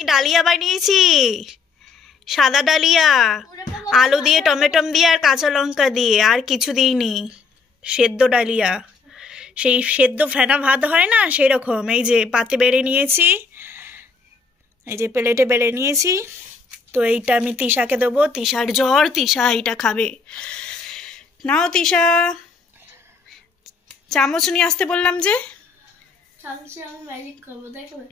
Dahlia বানিয়েছি, সাদা dahlia, আলু দিয়ে, টমেটো দিয়ে আর কাঁচা লঙ্কা দিয়ে, আর কিছু দিইনি। সেদ্ধ ডালিয়া, সেই সেদ্ধ ফেনা ভাত হয় না সেই রকম। এই যে পাতে বেড়ে নিয়েছি, এই যে প্লেটে বেড়ে নিয়েছি। তো এইটা আমি তিশাকে দেবো, তিশার জ্বর, তিশা এইটা খাবে। নাও তিশা, চামচ নিয়ে আসতে বললাম যে। চামচে আমি ম্যাজিক করবো, দেখবে?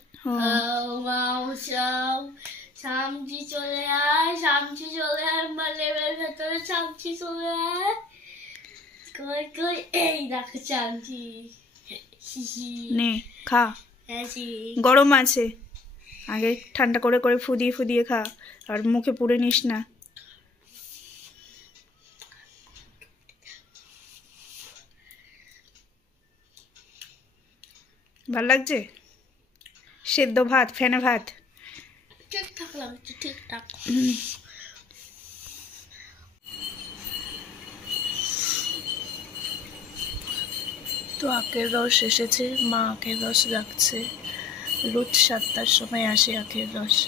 চামচি চলে আয়, চামচি চলে আয়, আমার লেবের ভেতরে চামচি চলে আয়। কই কই, এই দেখো চামচি। নে খা, গরম আছে, আগে ঠান্ডা করে করে ফুদিয়ে ফুদিয়ে খা, আর মুখে পুড়ে নিস না। ভাল লাগছে সেদ্ধ ভাত, ফেনা ভাত? ঠিকঠাক লাগছে, ঠিকঠাক। তো আখের রস এসেছে, মা আখের রস রাখছে। রোজ 7টার সময় আসে আখের রস।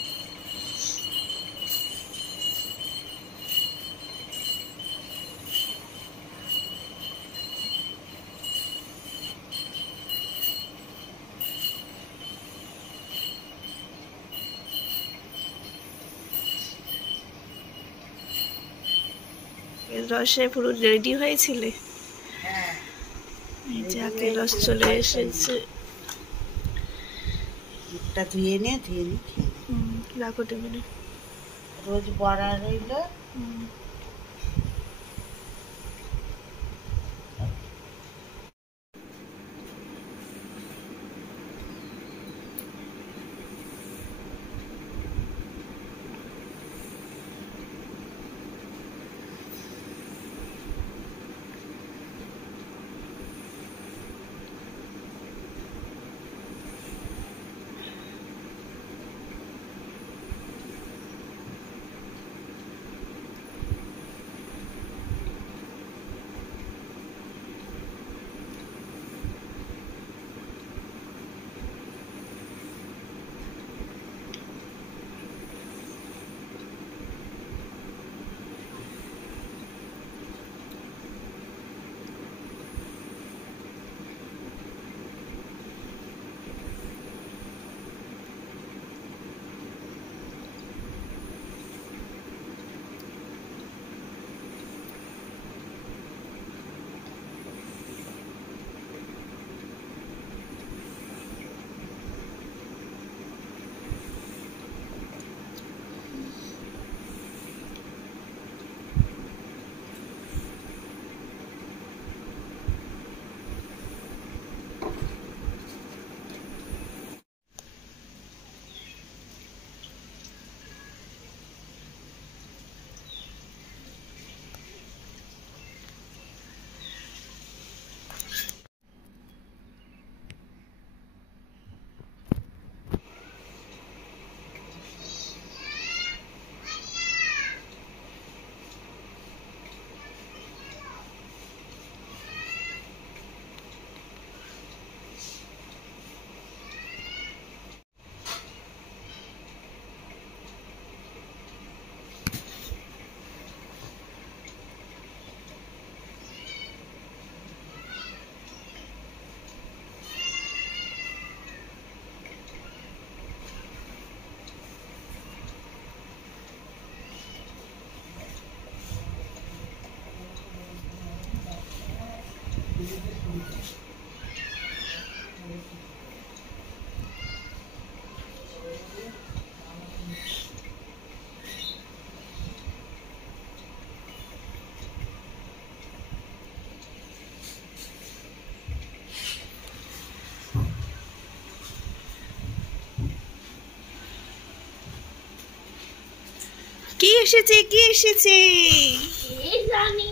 রসে পুরো রেডি হয়েছিলে? এই যে আখের রস চলে এসেছে। ধুয়ে নে, রাখো টেবিলে। রোজ বড়া রইল। কি এসেছে, কি এসেছে? এই জানি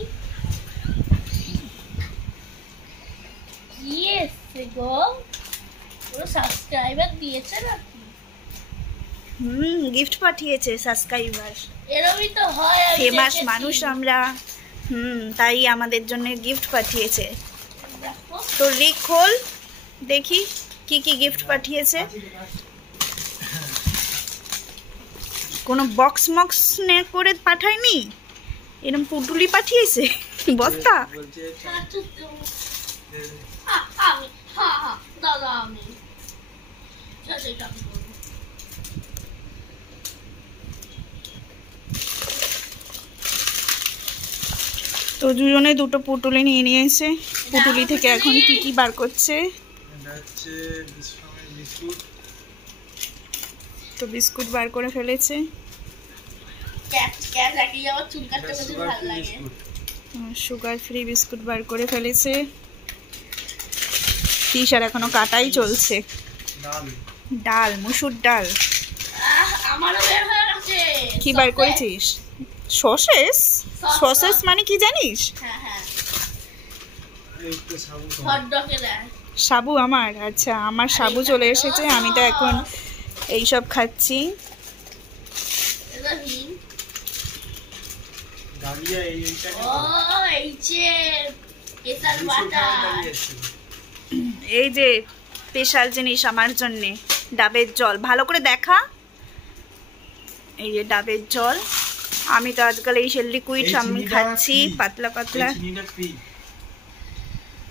কি এসেছে গো, পুরো সাবস্ক্রাইবার দিয়েছে নাকি? গিফট পাঠিয়েছে সাবস্ক্রাইবার। এরকমই তো হয়, ফেমাস মানুষ আমরা, তাই আমাদের জন্য গিফট পাঠিয়েছে। তো রিক খোল দেখি কি কি গিফট পাঠিয়েছে। কোনো বক্স মক্স নে করে পাঠায়নি, এরকম পুটুলি পাঠিয়েছে বস্তা। তো দুজনে দুটো পুটুলি নিয়ে নিয়েছে। পুটুলি থেকে এখন কি কি বার করছে? তো বিস্কুট বার করে ফেলেছে। সুগার ফ্রি বিস্কুট বার করে ফেলেছে। তিশার এখনো কাটাই চলছে। ডাল, মুসুর ডাল। কি বার করেছিস? সসেস? সসেস মানে কি জানিস? সাবু আমার, আচ্ছা আমার সাবু চলে এসেছে। আমি তো এখন এইসব খাচ্ছি। এই যে স্পেশাল জিনিস আমার জন্যে, ডাবের জল। ভালো করে দেখা, এই যে ডাবের জল। আমি তো আজকাল এই লিকুইড আমি খাচ্ছি পাতলা পাতলা।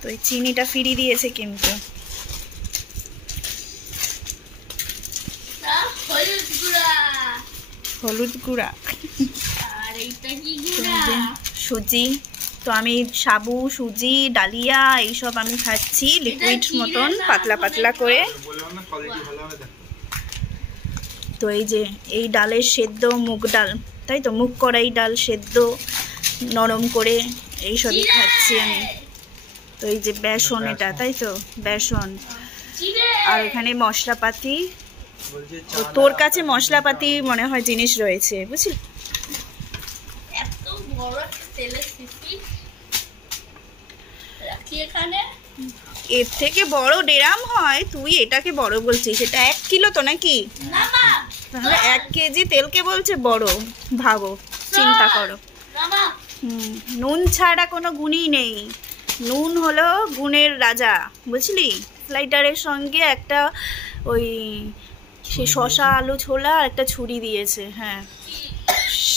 তো এই চিনিটা ফ্রি দিয়েছে কিন্তু। হলুদ গুঁড়া। সুজি। তো আমি সাবু, সুজি, ডালিয়া এইসব আমি খাচ্ছি লিকুইড মতন পাতলা পাতলা করে। তো এই যে এই ডালের সেদ্ধ, মুগ ডাল, তাই তো মুগ কড়াই ডাল সেদ্ধ নরম করে এইসবই খাচ্ছি আমি। তো এই যে বেসন, এটা তাই তো বেসন। আর এখানে মশলাপাতি। তোর কাছে মশলাপাতি মনে হয় জিনিস রয়েছে, বুঝলি? এর থেকে বড় ডেরাম হয়, তুই এটাকে বড় বলছিস। এটা 1 কিলো তো নাকি? তাহলে 1 কেজি তেলকে বলছে বড়, ভাবো, চিন্তা করো। নুন ছাড়া কোনো গুণই নেই। নুন হলো গুণের রাজা, বুঝলি? স্লাইডারের সঙ্গে একটা ওই সে শশা আলু ছোলা আর একটা ছুরি দিয়েছে। হ্যাঁ,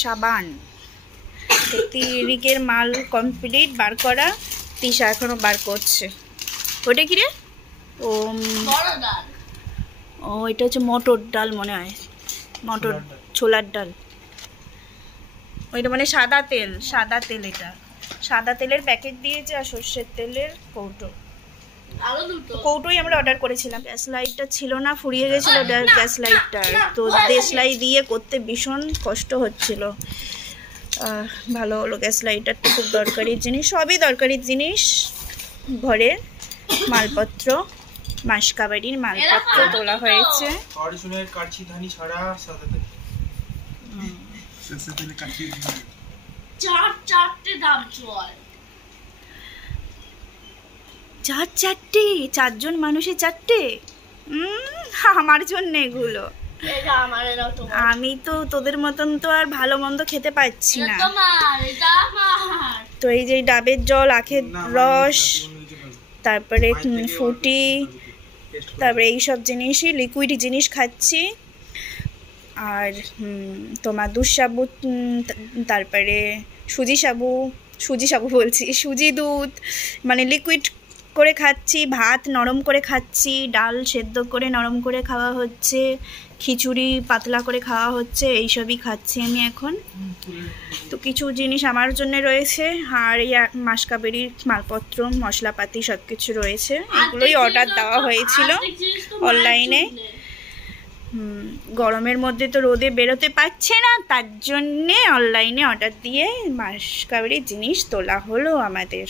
সাবান। তিরিকের মাল কমপ্লিট বার করা। তিশা এখনো বার করছে। ওটা কি রে? ও এটা হচ্ছে মটর ডাল মনে হয়, মটর ছোলার ডাল। ওইটা মানে সাদা তেল, সাদা তেল। এটা সাদা তেলের প্যাকেট দিয়েছে আর সর্ষের তেলের কৌটো। কৌটোই আমরা অর্ডার করেছিলাম। গ্যাস লাইটটা ছিল না, ফুরিয়ে গেছিল গ্যাস লাইটটা। তো দেশলাই দিয়ে করতে ভীষণ কষ্ট হচ্ছিল। ভালো হলো, গ্যাস লাইটারটা খুব দরকারি জিনিস। সবই দরকারি জিনিস। ঘরের মালপত্র, মাসকাবাড়ির মালপত্র তোলা হয়েছে। চারটে, 4 জন মানুষের 4টে। আমার জন্য এগুলো। আমি তো তোদের মতন তো আর ভালো মন্দ খেতে পাচ্ছি না। তো এই যে ডাবের জল, আখের রস, তারপরে ফুটি, তারপরে এইসব জিনিসই লিকুইড জিনিস খাচ্ছি। আর তোমার দুধ সাবু, তারপরে সুজি সাবু বলছি, সুজি দুধ মানে লিকুইড করে খাচ্ছি। ভাত নরম করে খাচ্ছি, ডাল সেদ্ধ করে নরম করে খাওয়া হচ্ছে, খিচুড়ি পাতলা করে খাওয়া হচ্ছে। এইসবই খাচ্ছি আমি এখন। তো কিছু জিনিস আমার জন্য রয়েছে, আর এই মাসকাবেরির মালপত্র, মশলাপাতি সব কিছু রয়েছে। এগুলোই অর্ডার দেওয়া হয়েছিল অনলাইনে। গরমের মধ্যে তো রোদে বেরোতে পারছে না, তার জন্যে অনলাইনে অর্ডার দিয়ে মাসকাবেরির জিনিস তোলা হলো আমাদের।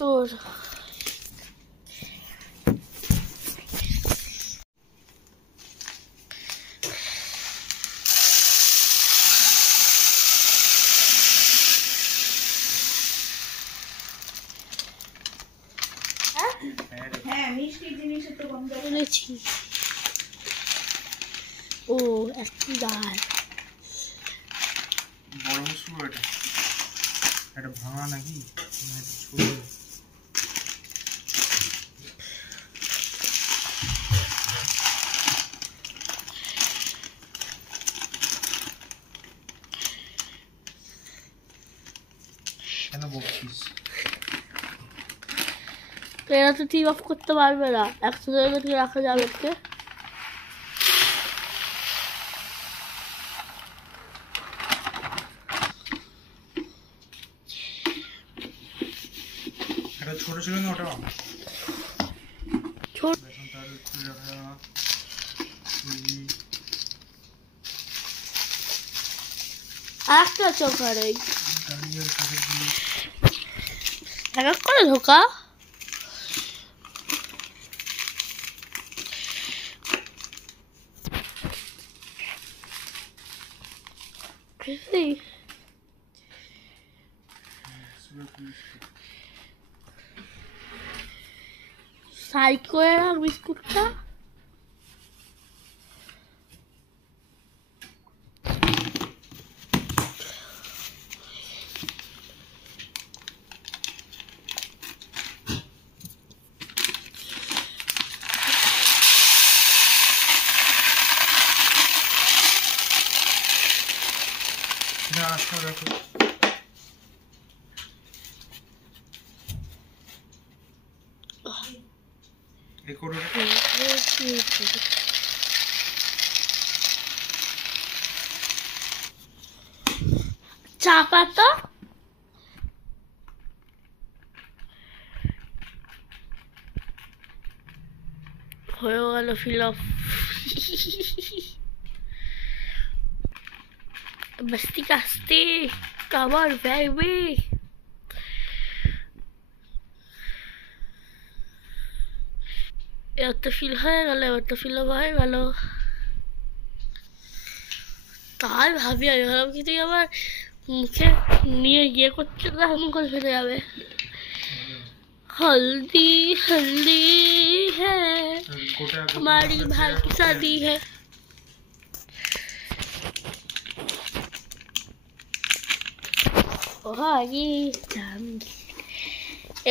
তোর হ্যাঁ, মিষ্টি জিনিসের তো কম বলেছি। ও একটু ডাল বড় শুরু। এটা ভাঙা নাকি? বকিস। এরা তো টিম অফ করতে পারবে না, একসাথে রাখা যাবে কে? এটা ছোট ছিল না ওটা? ছোট বেসন তাহলে তুই রাখা সুজি একটা চোখারে ডালিয়ার প্যাকেটগুলো এক এক করে ঢোকা। সাইড করে রাখ বিস্কুটটা। না আচ্ছা রাখো। এই কোটোটা চা পাতা হয়ে গেল ফিল অফ। বস্তি কাস্তি কাবার বেবি। এবার তো ফিল হয়ে গেল, এবার তো ফিল হয়ে গেল। তাই ভাবি আমি ভাবলাম কি তুই আবার মুখে নিয়ে গিয়ে করছে তো এমন করে ফেলে যাবে। हल्दी हल्दी है हमारी भाई की शादी है।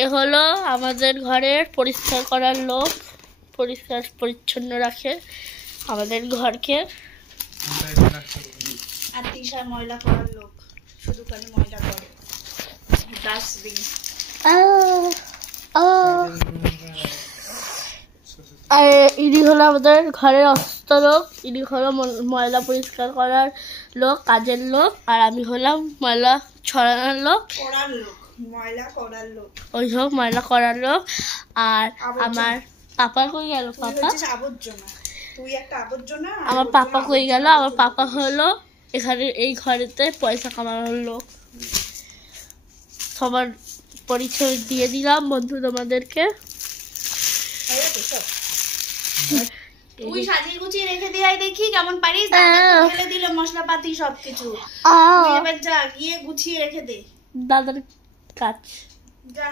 এ হলো আমাদের ঘরের পরিষ্কার করার লোক, পরিষ্কার পরিচ্ছন্ন রাখে আমাদের ঘরকে। আর তিশা ময়লা করার লোক, শুধু খালি ময়লা করে। ডাস্টবিন। আর ইনি হলো আমাদের ঘরের অসুস্থ লোক, ইনি হলো ময়লা পরিষ্কার করার লোক, কাজের লোক। আর আমি হলাম ময়লা ছড়ানোর লোক, করার লোক, ময়লা করার লোক, ওই হোক ময়লা করার লোক। আর আমার পাপা কই গেল? পাপা আবর্জনা, তুই একটা আবর্জনা। আমার পাপা কই গেল? আমার পাপা হলো এখানে এই ঘরেতে পয়সা কামানোর লোক। সবার পরিচয় দিয়ে দিলাম বন্ধু তোমাদেরকে। তুই সাজিয়ে গুছিয়ে রেখে দিয়ে দেখি কেমন পারিস। ফেলে দিল মশলাপাতি সবকিছু। তুই এবার যা গিয়ে গুছিয়ে রেখে দে। দাদার কাজ যা।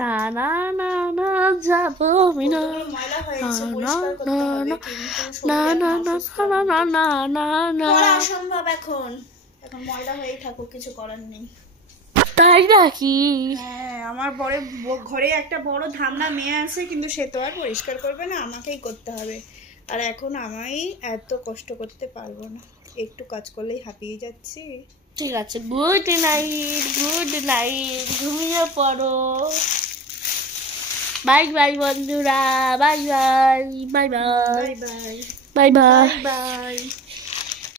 না না না না যাবো আমি না। ময়লা হয়েছে, পরিষ্কার করতে হবে, কিন্তু না না না না না না না না করা অসম্ভব। এখন ময়লা হয়েই থাকুক, কিছু করার নেই। তাই নাকি? হ্যাঁ, আমার ঘরে একটা বড় ধামনা মেয়ে আছে, কিন্তু সে তো আর পরিষ্কার করবে না, আমাকেই করতে হবে। আর এখন আমি এত কষ্ট করতে পারবো না, একটু কাজ করলেই হাঁপিয়ে যাচ্ছি। ঠিক আছে, গুড নাইট, গুড নাইট, ঘুমিয়ে পড়ো। বাই বাই বন্ধুরা, bye bye, bye bye, bye bye, bye bye, by.